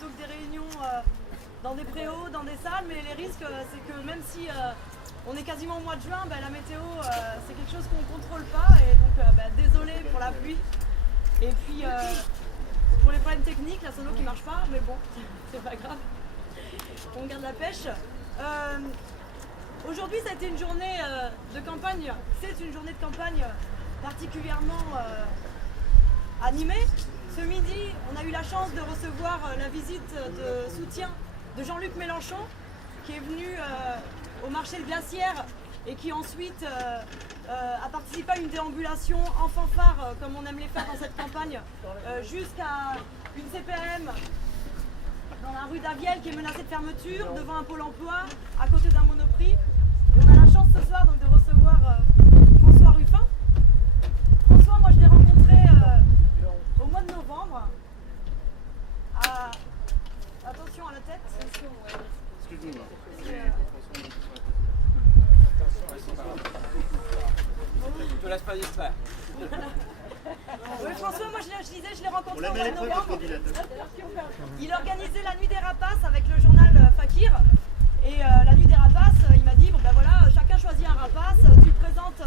plutôt que des réunions dans des préaux, dans des salles, mais les risques, c'est que même si on est quasiment au mois de juin, la météo, c'est quelque chose qu'on ne contrôle pas, et donc désolé pour la pluie. Et puis pour les problèmes techniques, la sono qui marche pas, mais bon, c'est pas grave, on garde la pêche. Aujourd'hui, ça a été une journée de campagne, c'est une journée de campagne particulièrement animée. Ce midi, on a eu la chance de recevoir la visite de soutien de Jean-Luc Mélenchon, qui est venu au marché de Glacière et qui ensuite a participé à une déambulation en fanfare, comme on aime les faire dans cette campagne, jusqu'à une CPM dans la rue d'Aviel qui est menacée de fermeture, devant un pôle emploi, à côté d'un Monoprix. Et on a la chance ce soir donc, de recevoir François Ruffin. François, moi je l'ai rencontré au mois de novembre. Attention à la tête. Excuse-moi. Je te laisse pas distraire. Oui, François, moi je l'ai rencontré au mois de novembre. Il organisait la nuit des rapaces avec le journal Fakir. Et la nuit des rapaces, il m'a dit, bon ben voilà, chacun choisit un rapace, tu le présentes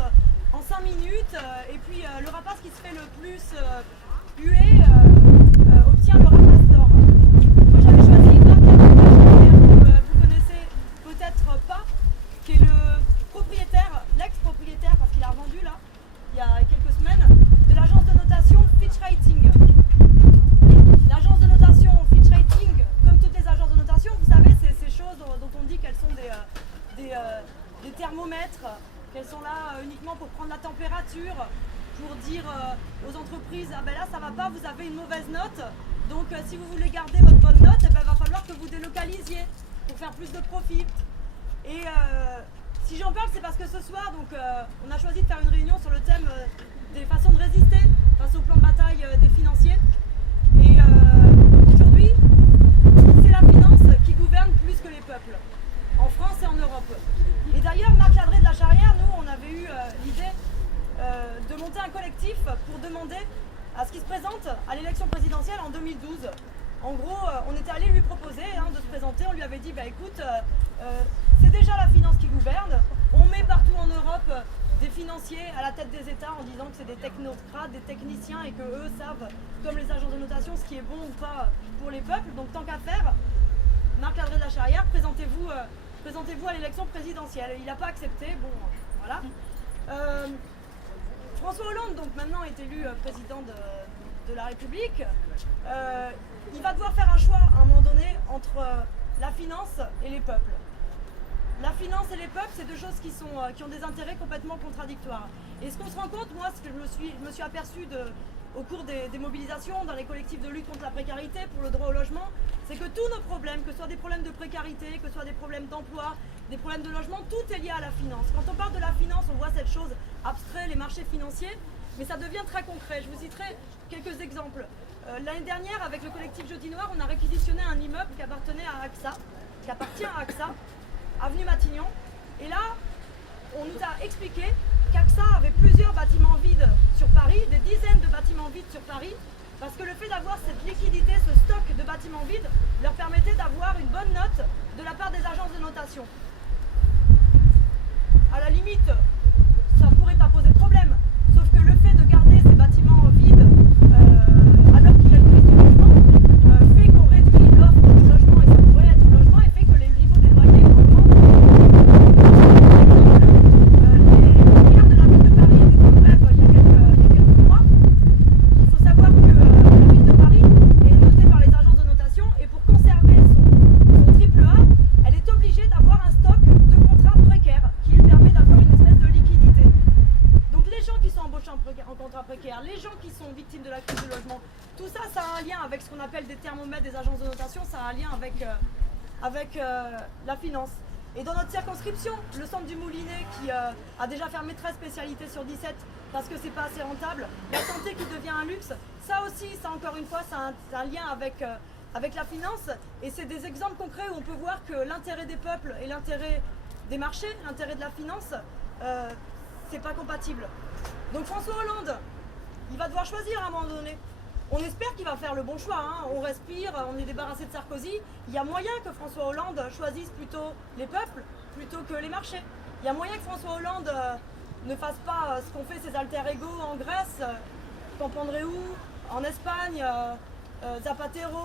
en 5 minutes, et puis le rapace qui se fait le plus hué obtient le rapace d'or. Moi j'avais choisi Marc que vous connaissez peut-être pas, qui est le propriétaire, l'ex-propriétaire, parce qu'il a revendu là, il y a quelques semaines, de l'agence de notation Fitch Rating. L'agence de notation Fitch Rating, comme toutes les agences de notation, vous savez, c'est ces choses dont on dit qu'elles sont des thermomètres, qu'elles sont là uniquement pour prendre la température, pour dire aux entreprises, ah ben là ça va pas, vous avez une mauvaise note, donc si vous voulez garder votre bonne note, il va falloir que vous délocalisiez pour faire plus de profit. Et si j'en parle, c'est parce que ce soir, donc, on a choisi de faire une réunion sur le thème des façons de résister face au plan de bataille des financiers. Et aujourd'hui, c'est la finance qui gouverne plus que les peuples, en France et en Europe. Et d'ailleurs, Marc Ladré de la Charrière, nous, on avait eu l'idée de monter un collectif pour demander à ce qu'il se présente à l'élection présidentielle en 2012. En gros, on était allé lui proposer de se présenter, on lui avait dit, bah écoute, c'est déjà la finance qui gouverne, on met partout en Europe des financiers à la tête des États en disant que c'est des technocrates, des techniciens et que eux savent, comme les agences de notation, ce qui est bon ou pas pour les peuples. Donc tant qu'à faire, Marc Ladré de la Charrière, présentez-vous à l'élection présidentielle. Il n'a pas accepté, bon voilà. François Hollande, donc maintenant est élu président de la République, il va devoir faire un choix à un moment donné entre la finance et les peuples. La finance et les peuples, c'est deux choses qui ont des intérêts complètement contradictoires. Et ce qu'on se rend compte, moi, ce que je me suis aperçu au cours des mobilisations, dans les collectifs de lutte contre la précarité, pour le droit au logement, c'est que tous nos problèmes, que ce soit des problèmes de précarité, que ce soit des problèmes d'emploi, des problèmes de logement, tout est lié à la finance. Quand on parle de la finance, on voit cette chose abstraite, les marchés financiers, mais ça devient très concret. Je vous citerai quelques exemples. L'année dernière, avec le collectif Jeudi Noir, on a réquisitionné un immeuble qui appartenait à AXA, qui appartient à AXA, avenue Matignon. Et là, on nous a expliqué qu'AXA avait plusieurs bâtiments vides sur Paris, des dizaines de bâtiments vides sur Paris, parce que le fait d'avoir cette liquidité, ce stock de bâtiments vides, leur permettait d'avoir une bonne note de la part des agences de notation. À la limite, ça ne pourrait pas poser de problème, sauf que le fait de garder ces bâtiments vides, alors qu'il y a une crise du logement, fait qu'on réduit l'offre de logement, et ça pourrait être du logement, et fait que les niveaux des loyers augmentent. Les maires de la ville de Paris étaient en grève il y a quelques mois. Il faut savoir que la ville de Paris est notée par les agences de notation, et pour conserver son triple A, elle est obligée d'avoir un stock de contrats précaires qui lui permet d'avoir une espèce de liquidité. Donc les gens qui sont embauchés en contrat précaire, les gens qui sont victimes de la crise du logement, tout ça, ça a un lien avec ce qu'on appelle des thermomètres des agences de notation, ça a un lien avec la finance. Et dans notre circonscription, le centre du Moulinet qui a déjà fermé 13 spécialités sur 17 parce que c'est pas assez rentable, la santé qui devient un luxe, ça aussi, ça encore une fois, ça a un lien avec la finance. Et c'est des exemples concrets où on peut voir que l'intérêt des peuples et l'intérêt des marchés, l'intérêt de la finance, c'est pas compatible. Donc François Hollande, il va devoir choisir à un moment donné. On espère qu'il va faire le bon choix, hein. On respire, on est débarrassé de Sarkozy. Il y a moyen que François Hollande choisisse plutôt les peuples plutôt que les marchés. Il y a moyen que François Hollande ne fasse pas ce qu'ont fait ses alter ego en Grèce, Papandreou, en Espagne, Zapatero,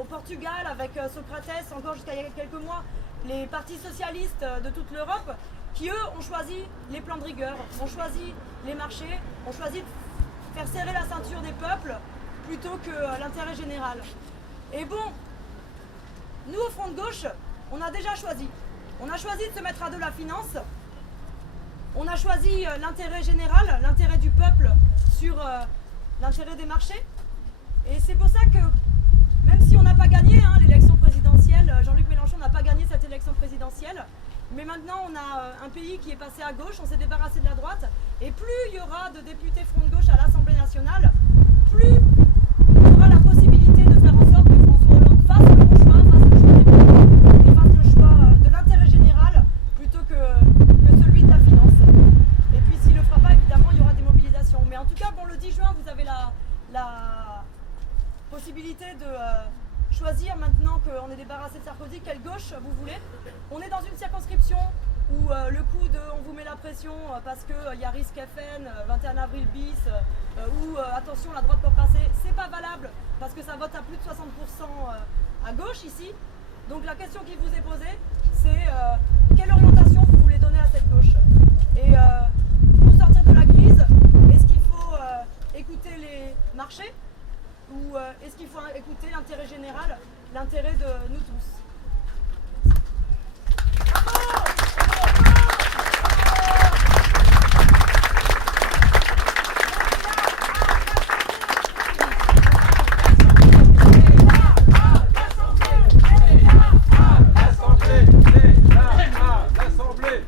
au Portugal avec Socrates, encore jusqu'à il y a quelques mois, les partis socialistes de toute l'Europe qui eux ont choisi les plans de rigueur, ont choisi les marchés, ont choisi de faire serrer la ceinture des peuples plutôt que l'intérêt général. Et bon, nous au Front de Gauche, on a déjà choisi. On a choisi de se mettre à dos la finance, on a choisi l'intérêt général, l'intérêt du peuple sur l'intérêt des marchés. Et c'est pour ça que, même si on n'a pas gagné l'élection présidentielle, Jean-Luc Mélenchon n'a pas gagné cette élection présidentielle, mais maintenant on a un pays qui est passé à gauche, on s'est débarrassé de la droite, et plus il y aura de députés Front de Gauche à l'Assemblée nationale, plus il y aura la possibilité de faire en sorte que François Hollande fasse le bon choix, fasse le choix des peuples, et fasse le choix de l'intérêt général plutôt que celui de la finance. Et puis s'il ne le fera pas, évidemment, il y aura des mobilisations. Mais en tout cas, bon, le 10 juin, vous avez la possibilité de choisir, maintenant qu'on est débarrassé de Sarkozy, quelle gauche vous voulez. On est dans une circonscription où le coup de on vous met la pression parce qu'il y a risque FN, 21 avril bis, ou attention la droite peut passer, c'est pas valable parce que ça vote à plus de 60% à gauche ici. Donc la question qui vous est posée, c'est